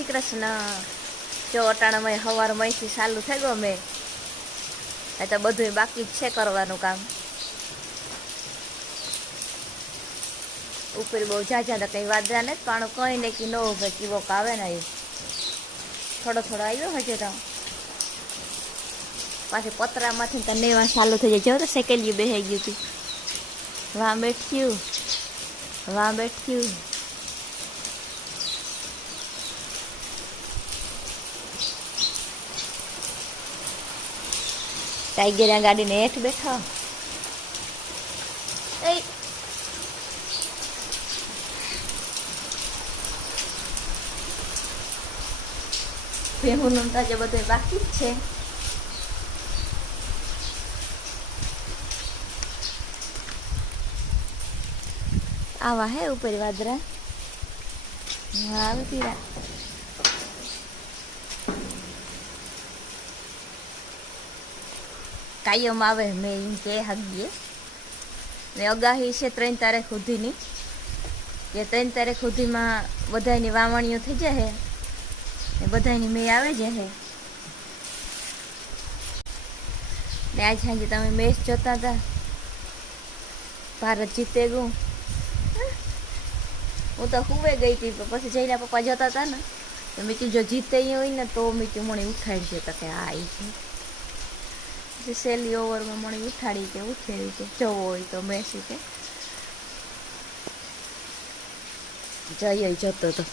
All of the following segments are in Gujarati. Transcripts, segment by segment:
શ્રી કૃષ્ણ જો અટાણામાં સવારમાંયથી ચાલુ થઈ ગયો મેં. એ તો બધું બાકી જ છે કરવાનું કામ. ઉપર બહુ ઝાઝા તો કંઈ વાદરા નથી, પણ કંઈ ને કે ન ઉભે કીવોક આવે ને એ. થોડો થોડો આવ્યો હજે તો. પાછી પતરામાંથી તો નેવા ચાલુ થઈ જાય. જો તો સેકેલિયું બેહી ગયું હતું વાં બેઠ્યું વાં બેઠ્યું ટાઈગર આ ગાડીને હેઠ બેઠો ભેહુનું તો આજે બધું બાકી જ છે આવા હે ઉપર વાદરા આવે પીરા કાયમ આવે, મેં એમ કે હગીએ ને અગાહી છે ત્રણ તારીખ સુધીની. કે ત્રણ તારીખ સુધીમાં બધાની વાવણીઓ થઈ જશે ને બધાની મેં આવે જશે ને આજ સાંજે તમે મેચ જોતા હતા. ભારત જીતે ગયું. હું તો હુવે ગઈ હતી પછી જઈને પપ્પા જતા હતા ને. તો મેં જો જીતે હોય ને તો મેં કીધું મને ઉઠાડશે તો કે આ આવી છે. પછી સેલી ઓવરમાં મને ઉઠાડી કે ઉઠેડી કે જવો હોય તો બેસી કે. જઈ જતો હતો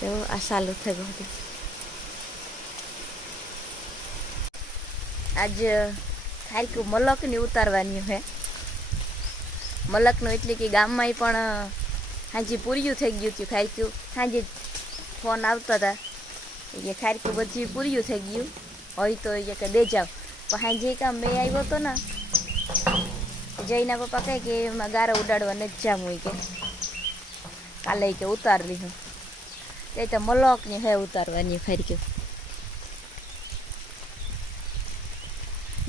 તો આ ચાલુ થઈ ગયું હતું. આજ ખાઈકું મલકની ઉતારવાની હે. મલકનું એટલે કે ગામમાંય પણ હાજી પૂર્યું થઈ ગયું હતું ખાઈકું સાંજે ફોન આવતા હતા એ ખારકું બધી પૂર્યું થઈ ગયું. હોય તો એ કે દે જાવ. પણ જે કામ મેં આવ્યો હતો ને જઈના પપ્પા કહે કે એમાં ગારો ઉડાડવા નથી જામ હોય કે. કાલે કે ઉતાર લીધું કે તો મલોકની હે ઉતારવાની ખારક્યું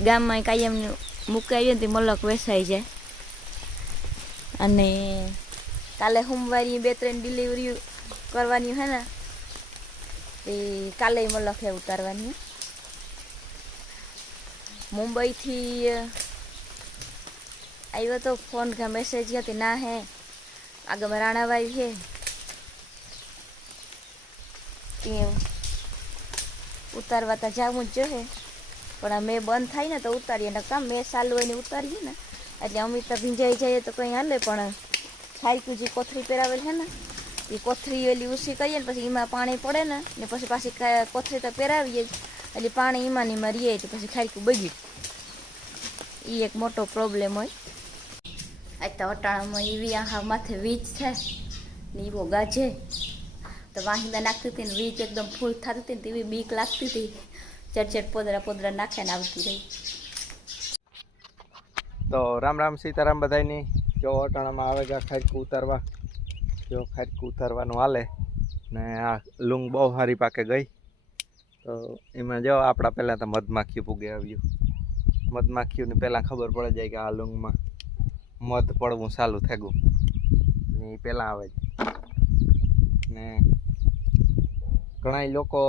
ગામમાં કાયમની મૂકાઈ ને તે મલક વેસાઈ જાય. અને કાલે સોમવારની બે ત્રણ ડિલિવરી કરવાની હે ને એ કાલે મલક હે ઉતારવાની. મુંબઈથી આવ્યો તો ફોન કે મેસેજ કે ના હે, આગળ રાણાભાઈ છે. એ ઉતારવા તો જવું જ જોઈએ. પણ આ મેં બંધ થાય ને તો ઉતારીએ ને કામ મેં ચાલુ હોય ને ઉતારીએ ને. એટલે અમે તો ભીંજાઈ જઈએ તો કંઈ હાલે, પણ ખાઈકું જે કોથળી પહેરાવેલ છે ને એ કોથળી એલી ઉસી કરીએ ને પછી એમાં પાણી પડે ને ને પછી પાછી કોથરી તો પહેરાવીએ જ. એટલે પાણી એમાં ને એમાં રહીએ એટલે પછી ખારીકું બગી એ એક મોટો પ્રોબ્લેમ હોય. આજ તો અટાણામાં એવી આ માથે વીજ છે, ને એવો ગાજે. તો વાહિંદા નાખતી હતી ને વીજ એકદમ ફૂલ થતી હતી ને તેવી બીક લાગતી હતી. ચડચડ પોદરા પોદરા નાખે આવતી રહી. તો રામ રામ સીતારામ બધાની જો અટાણામાં આવે ગા ખાઈ ઉતારવા. જો ખાટકું ઉતારવાનું હાલે ને આ લુંગ બહુ સારી પાકે ગઈ. તો એમાં જો આપણા પહેલાં તો મધમાખીયું પૂગે આવ્યું. મધમાખીઓને પહેલાં ખબર પડે જાય કે આ લુંગમાં મધ પડવું ચાલુ ને એ પહેલાં આવે ને ઘણા લોકો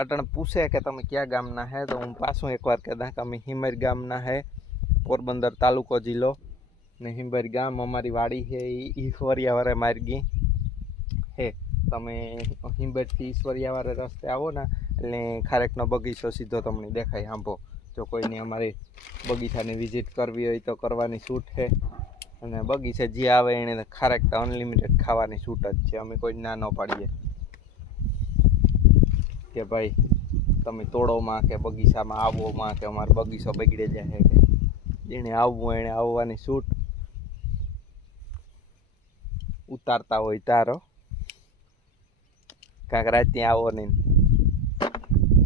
અટણ પૂછે કે તમે ક્યાં ગામના હે? તો હું પાછું એકવાર કહેતા કે અમે હિમર ગામના હે, પોરબંદર તાલુકો જિલ્લો. ને હિંબર ગામ અમારી વાડી છે એ ઈશ્વરિયાવારે માર્ગી. હે, તમે હિંબરથી ઈશ્વરિયાવારે રસ્તે આવો ને એટલે ખારેકનો બગીચો સીધો તમને દેખાય સાંભો જો કોઈને અમારી બગીચાની વિઝિટ કરવી હોય તો કરવાની છૂટ છે. અને બગીચે જે આવે એને ખારેક તો અનલિમિટેડ ખાવાની છૂટ જ છે, અમે કોઈ ના ન પાડીએ. કે ભાઈ, તમે તોડોમાં કે બગીચામાં આવોમાં કે અમારો બગીચો બગડે જાય કે. જેણે આવવું એને આવવાની છૂટ. ઉતારતા હોય તારો. કાંક ત્યાં આવો નહીં.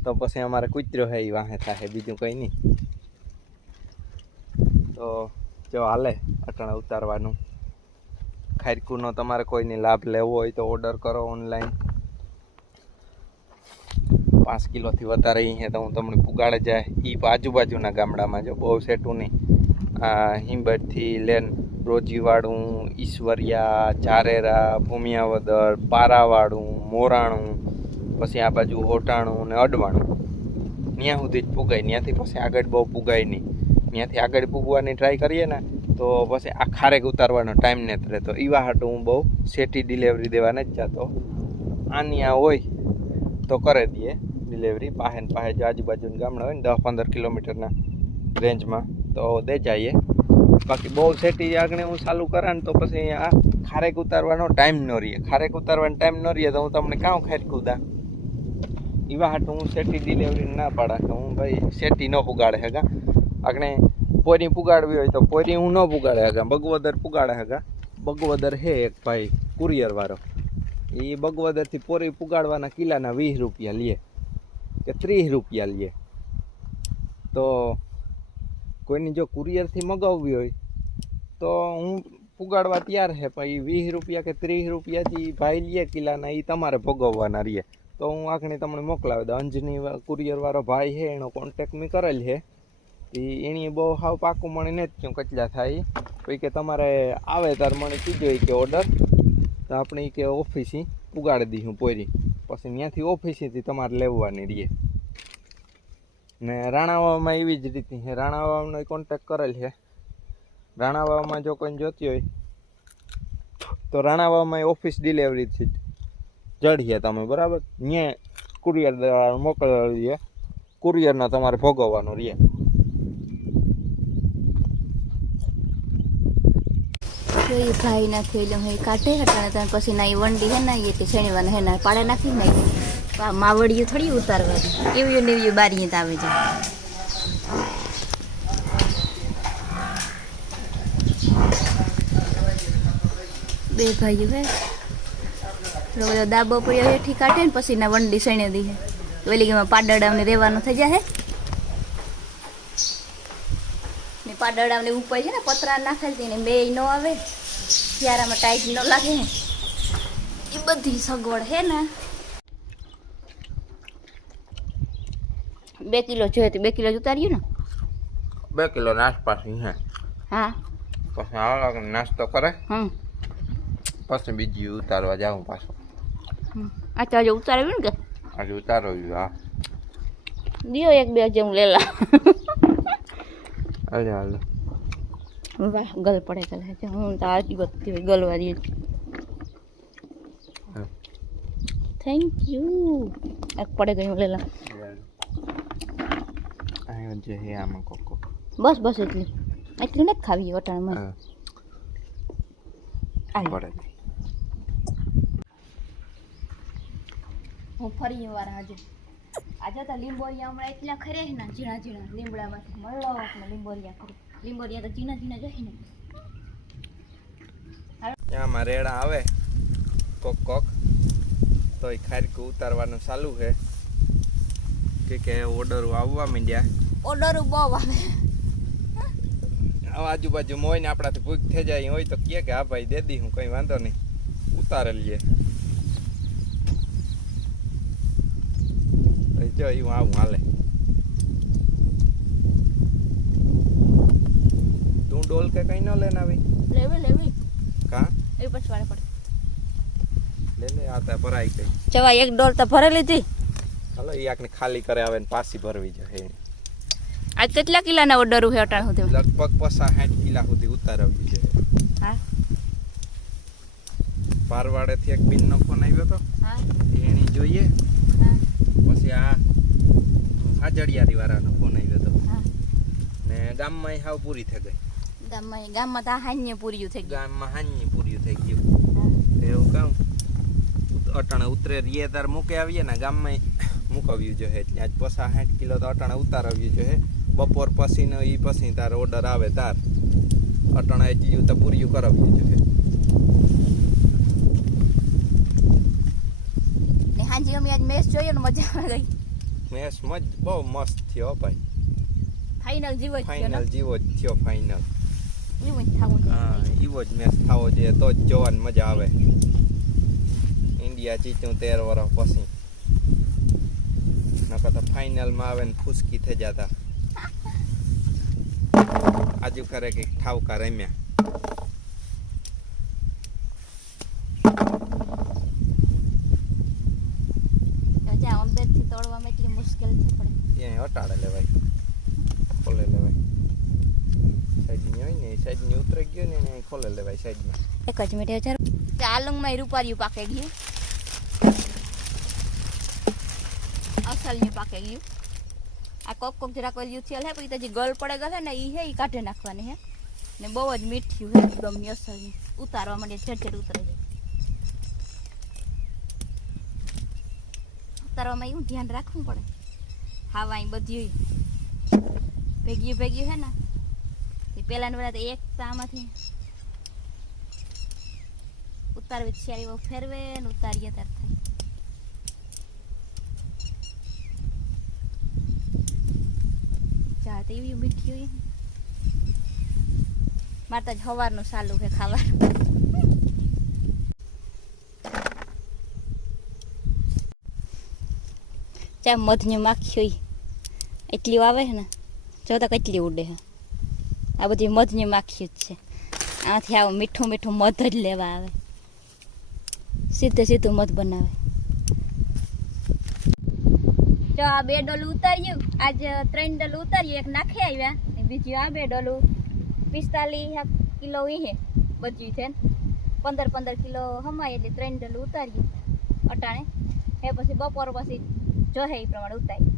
તો પછી અમારે કૂતરો હે એ વાહે થાય બીજું કંઈ નહીં. તો જો હાલે અટાણે ઉતારવાનું. ખારકુનો તમારે કોઈને લાભ લેવો હોય તો ઓર્ડર કરો ઓનલાઈન પાંચ કિલોથી વધારે અહીંયા તો હું તમને પુગાડે જાય. એ આજુબાજુના ગામડામાં જો બહુ સેટું નહીં. હિંબરથી લેન રોજીવાડું ઈશ્વરિયા, ચારેરા, ભૂમિયાવદર, પારાવાડું, મોરાણું, પછી આ બાજુ હોટાણું ને અડવાણું. ત્યાં સુધી જ પુગાય ત્યાંથી પછી આગળ બહુ પુગાય નહીં. ત્યાંથી આગળ પૂગવાની ટ્રાય કરીએ ને, તો પછી આ ખારેક ઉતારવાનો ટાઈમ નથી રહેતો. એવા હાટું હું બહુ સેટી ડિલિવરી દેવાને જ જતો. આની આ હોય, તો કરે દઈએ ડિલિવરી પાહે ને પાહે જો આજુબાજુના ગામડા હોય ને, દસ પંદર કિલોમીટરના રેન્જમાં તો દે જઈએ. બાકી બહુ સેટી આગળ હું ચાલુ કરે ને તો પછી આ ખારેક ઉતારવાનો ટાઈમ ન રહીએ ખારેક ઉતારવાનો ટાઈમ ન રહીએ તો હું તમને કાં ખારેક ઉદા એવા હાટું હું સેટી ડિલિવરી ના પાડા કે હું ભાઈ સેટી ન પુગાડે હગા. આપણે પોરી પુગાડવી હોય તો પોરી હું ન પુગાડે હગા. બગવદર પુગાડે હગા. બગવદર હે એક ભાઈ કુરિયર વાળો. એ બગવદરથી પોરી પુગાડવાના કિલ્લાના વીસ રૂપિયા લે કે ત્રીસ રૂપિયા લે. તો કોઈની જો કુરિયરથી મગાવવી હોય, તો હું પુગાડવા તૈયાર છે. પણ વીસ રૂપિયા કે ત્રીસ રૂપિયાથી ભાઈ લે કિલ્લાના એ તમારે ભોગવવાના રહીએ. તો હું આખણી તમને મોકલાવી દઉં. અંજની કુરિયર વાળો ભાઈ છે, એનો કોન્ટેક્ટ મેં કરેલ છે. એ એની બહુ હાવ પાકું મળી નથી થયું કચલા થાય. પછી કે તમારે આવે તાર મને કીધું કે ઓર્ડર તો આપણે કે ઓફિસથી પુગાડી દઈશું પોરી પછી ત્યાંથી ઓફિસેથી તમારે લેવાની રહીએ. ને રાણાવાવમાં એવી જ રીતની છે. રાણાવાવનો કોન્ટેક કરેલ છે. રાણાવાવમાં જો કોઈને જોતી હોય, તો રાણાવાવમાં ઓફિસ ડિલિવરીથી જડીએ તમે, બરાબર? ત્યાં કુરિયર દ્વારા છે કુરિયરનો તમારે ભોગવવાનો રહે. તો એ ભાઈ નાખી એટલે હું કાઢે તને પછી ના એ વંડી હે ના, એ શનિવાર હે ના, પાડે નાખી નાખી. આ માવડિયું થોડી ઉતારવાની. એવું ને એવું બારી તો આવે છે. બે ભાઈઓ હે. પેલો બધો દાબો પડ્યો હેઠી કાઢે ને પછી ના વંડી સણે દી હે. ઓલી કે પાડડામને રહેવાનું થઈ જાય ને પાડડાવને ઉપર છે ને પતરા નાખેલી ને બે ન આવે. ક્યારામાં ટાઈટ ન લાગે. એ બધી સગવડ હે ને. બે કિલો જોઈએ તો બે કિલો જ ઉતાર્યું ને? બે કિલો આસપાસ હે. હા. પછી આવો નાસ્તો કરે. હમ. પછી બીજી ઉતારવા જાઉં પાછો. અચ્છા હજુ ઉતાર્યું ને કે? આજે ઉતારો હા. દિયો એક બે જેમ લેલા. અરે હાલ. વાહ ગલ પડે ગલ. છે હું તો આજ બધી હોય ગલવારી હા. થેન્ક યુ એક પડે ગયું લેલા. જે હે આમાં કોકો. બસ બસ એટલી. એટલી નથી ખાવી વટાણમાં હા, આલી. પડે. હું ફરી વાર આજે આજે તો લીંબોરિયા હમણાં એટલા ખરે છે ને ઝીણા ઝીણા. લીમડામાંથી મળો ને લીંબોરિયા ખરી. લીંબોરિયા તો ઝીણા ઝીણા જશે ને. આમાં રેડા આવે કોક કોક. તો એ ખારકું ઉતારવાનું ચાલુ છે. કે કે ઓર્ડર આવવા માંડ્યા. ઓર્ડર બહુ આવે. આજુબાજુ મોય ને આપણાથી ભૂખ થઈ જાય હોય તો કે કે હા ભાઈ દે દી હું કંઈ વાંધો નહીં. ઉતારે લઈએ જો એવું આવું હાલે. તું ડોલ કે કઈ ન લેને આવી? લેવી લેવી. કા? એ પછી વાળે પડે. લે લે આ તો ભરાઈ ગઈ. ચવા એક ડોલ તો ભરેલી હતી. હાલો એ આખને ખાલી કરે આવે ને પાછી ભરવી જોઈએ આજ કેટલા કિલાના ઓર્ડર હોય અટાણ સુધી? લગભગ પચાસ સાઠ કિલા સુધી ઉતારવી છે. હા? પારવાડેથી એક બિનનો ફોન આવ્યો તો. હા. એની જોઈએ. હા. પછી આ હાજડિયારી વાળાનો ફોન આવ્યો તો. હા. ને ગામમાં હાવ પૂરી થઈ ગઈ. ગામમાં ગામમાં તો હાન્ય પૂર્યું થઈ ગયું. ગામમાં હાન્ય પૂર્યું થઈ ગયું. એવું કહું અટાણે ઉતરે રીએ તાર મૂકે આવીએ ને ગામમાં મૂકવ્યું જોઈએ એટલે આજ પસા સાઠ કિલો તો અટાણે ઉતારવ્યું જોઈએ બપોર પછીનો એ પછી તાર ઓર્ડર આવે તાર. અટણાય ચીજું તો પૂર્યું કરાવી જોઈએ છે હાંજી અમે આજ મેચ જોયો ને મજા આવી. ગઈ મેચ મજ બહુ મસ્ત થયો ભાઈ. ફાઇનલ જીવો જ ફાઇનલ જીવો જ થયો ફાઇનલ એવો જ મેચ થવો જોઈએ તો જ જોવાની મજા આવે. ઇન્ડિયા જીત્યું તેર વર્ષ પછી. નકર તો ફાઇનલમાં આવે ને ફૂસકી થઈ જતા. આજુ કરે કે ઠાવકા રમ્યા તોડવામાં એટલી મુશ્કેલ છે પણ એ અટાડે લેવાય ખોલે લેવાય સાઈડની હોય ને સાઈડની ઉતરે ગયો ને એને ખોલે લેવાય સાઈડમાં એક જ મિનિટ હજાર ચાલુંગમાં રૂપાર્યું પાકે ગયું અસલની પાકે ગયું આ કોક કોક જરાક ઓલું થયેલ હે, પછી જે ગળ પડે ગયો ને એ હે એ કાઢી નાખવાની હે. ને બહુ જ મીઠ્યું હે એકદમ અસલની ઉતારવા માંડે ઝડઝડ ઉતરે છે ઉતારવામાં એવું ધ્યાન રાખવું પડે. હાવા અહીં બધી ભેગ્યું ભેગ્યું હે ને, તે બધા તો એક તો આમાંથી ઉતારવી છે બહુ ફેરવે ને ઉતારીએ ત્યારે થાય. તો એવી મીઠી હોય મારે તો સવારનું ચાલુ છે ખાવાનું. ચા મધની માખી હોય. એટલી આવે છે ને જોતા કેટલી ઉડે છે. આ બધી મધની માખી જ છે. આમાંથી આવું મીઠું મીઠું મધ જ લેવા આવે. સીધે સીધું મધ બનાવે. આ બે ડોલું ઉતાર્યું. આજ ત્રણ ડોલું ઉતાર્યું. એક નાખી આવ્યા. બીજું આ બે ડોલું પિસ્તાલીસ કિલો ઈ બચ્યું છે પંદર પંદર કિલો હમાય એટલે ત્રણ ડોલું ઉતાર્યું. અટાણે. એ પછી બપોર પછી જોહે એ પ્રમાણે ઉતારી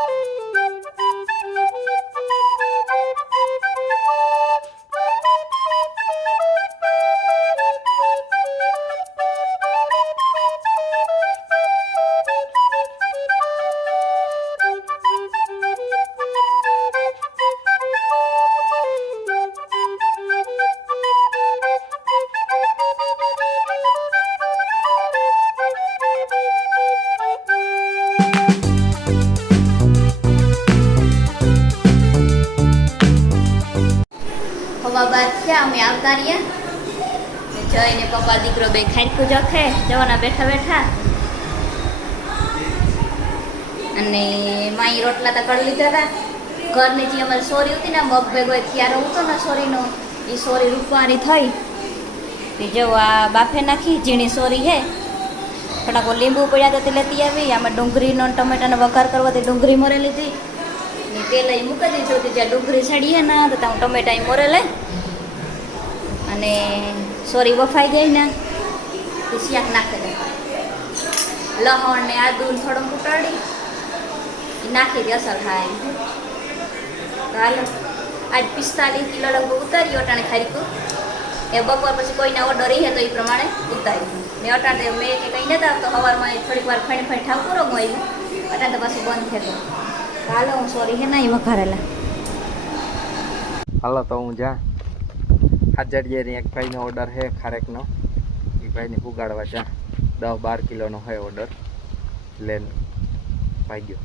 હવા બે ખાડકું જખે જવાના બેઠા બેઠા. અને માઈ રોટલા તો કરી લીધા હતા. ઘરની જે અમારી સોરી હતી ને, મગ ભેગો ત્યારે હતો ને સોરીનો, એ સોરી રૂપવાની થઈ. જો આ બાફે નાખી, ઝીણી સોરી હે. થોડાક લીંબુ પડ્યા તો તે લેતી આવી, આમાં ડુંગળીનો ટમેટાનો વઘાર કરવા તે ડુંગળી મરે લીધી. ને તેલ અહીં મૂકી દીધું હતું, જ્યાં ડુંગળી ચડી હે ને, તો હું ટમેટા મોરે લઈ. અને સોરી બફાઈ ગઈ ને. તો શાક નાખી દે. લહણ ને આદુ ને થોડું કૂટાડી એ નાખી દે અસર થાય ચાલો આજ પિસ્તાલીસ કિલો લગભગ ઉતારી અટાણે ખારીકું એ બપોર પછી કોઈના ઓર્ડર રહે તો એ પ્રમાણે ઉતાર્યું ને અટાણે મેં કે કંઈ નતા તો સવારમાં થોડીક વાર ફણી ફણી ઠાકુરો આવ્યું અટાણે તો પાછું બંધ થયો. ચાલો હું સોરી હે ના, એ વઘારેલા હાલો, તો હું જા. હાજરિયાની એક ભાઈનો ઓર્ડર છે ખારેકનો. એ ભાઈને પુગાડવા છે દસ બાર કિલોનો હોય ઓર્ડર લેન ભાગ્યો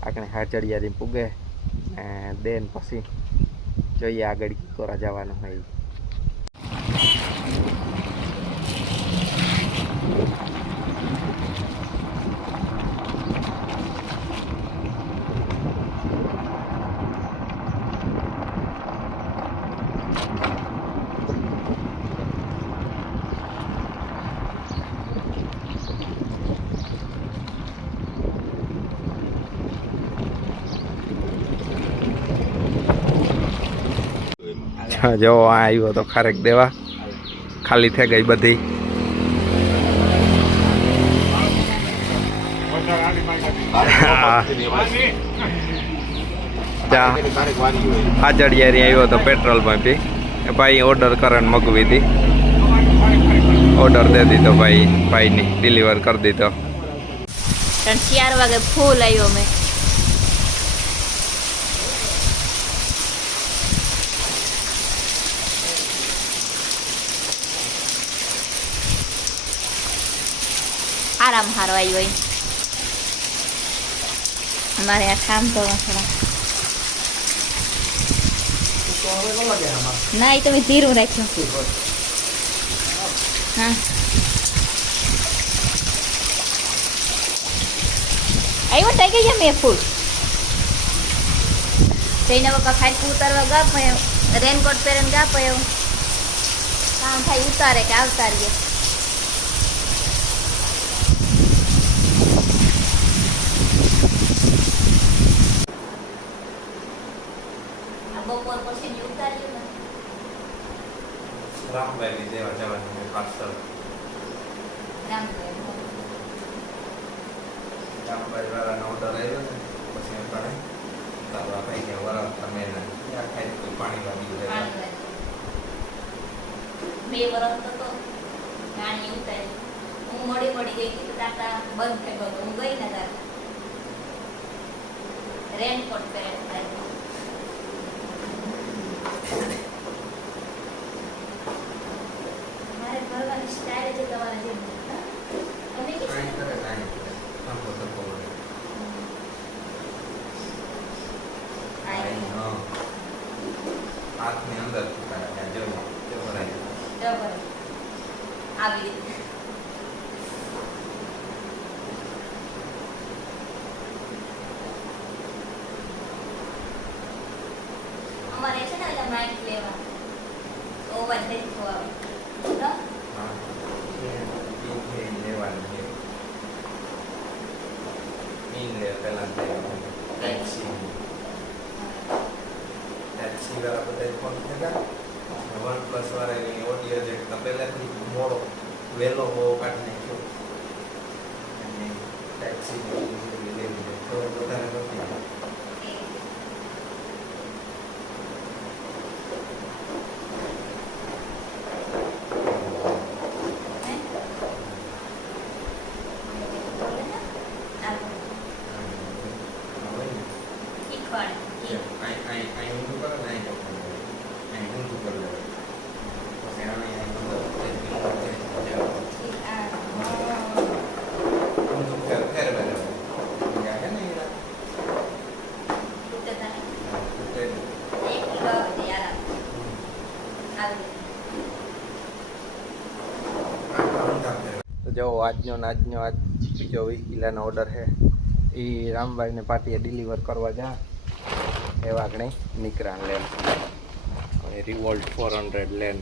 આપણે હાજરિયારી પૂગે ને દેન પછી જોઈએ આગળ કોરા જવાનું હોય જો, આ આવ્યો તો ખારેક દેવા. ખાલી થઈ ગઈ બધી. હાજડિયારી આવ્યો તો પેટ્રોલ પંપી ભાઈ ઓર્ડર કરીને મગવી હતી ઓર્ડર દે દીધો ભાઈ, ભાઈની ડિલિવર કરી દીધો. ચાર વાગે ફૂલ આવ્યો મેં. આરામ સારો આવ્યો એ અમારે આ કામ તો થોડા ના, એ તમે ધીરું રાખ્યું. હા. આવ્યો થઈ ગઈ છે મેં ફૂલ. જઈને પપ્પા ખાટકું ઉતારવા ગા પડ્યો રેનકોટ પહેરીને ગા પયો કામ થાય, ઉતારે કે આવતા રહીએ પછી ને ઉતાર્યું ને રામભાઈ દેવા જવાનું પાર્સલ રામભાઈ રામભાઈ વાળાનો ઓર્ડર આવ્યો ને પછી કરે તારા ભાઈ કે વરસ તમે ત્યાં ખાઈ કોઈ પાણી વાળી લેવા પાણી બે વરસ તો નાની ઉતારી હું મોડી મોડી ગઈ હતી તો ટાટા બંધ થઈ ગયો હું ગઈ ને તાર રેનકોટ પહેરે થાય મારે ભરવાની સ્ટાઇલ છે તમારે જેમ હા? તમે કે કાંઈ કરે કાંઈ કરે સંપો સંપો વળે આઈ હા હાથની અંદર ભરાય ડબલ આવી રીતે અમારે છે ને એટલે માઇક લેવા ઓવર થઈ આવે તો હા એ એ લેવાની છે મીન લે પહેલાં ટેક્સી ટેક્સી વાળા બધા ફોન થયા વન પ્લસ વાળા એની ઓડિયો જે પહેલાંથી મોડો વહેલો હોવો કાઢી નાખ્યો અને ટેક્સી વધારે નથી હવે ને અહીં અહીં અહીં ઊંધું કરે ને અહીં પકડી લેવાય. અહીં ઊંધું કરી લેવાય. પછી આને અહીં અંદર એક કિલોમીટર જાય. ઊંધું ફેર ફેરવે લેવાય. ત્યાં છે ને એના ઉતરે ને. આટલા ઊંધા ફેરવે. તો જો આજનો આજનો, આજ બીજો વીસ કિલોનો ઓર્ડર છે. એ રામભાઈને પાર્ટીએ ડિલિવર કરવા જા. એ ઘણી નીકળાણ લેન રિવોલ્ટ ફોર હંડ્રેડ લેન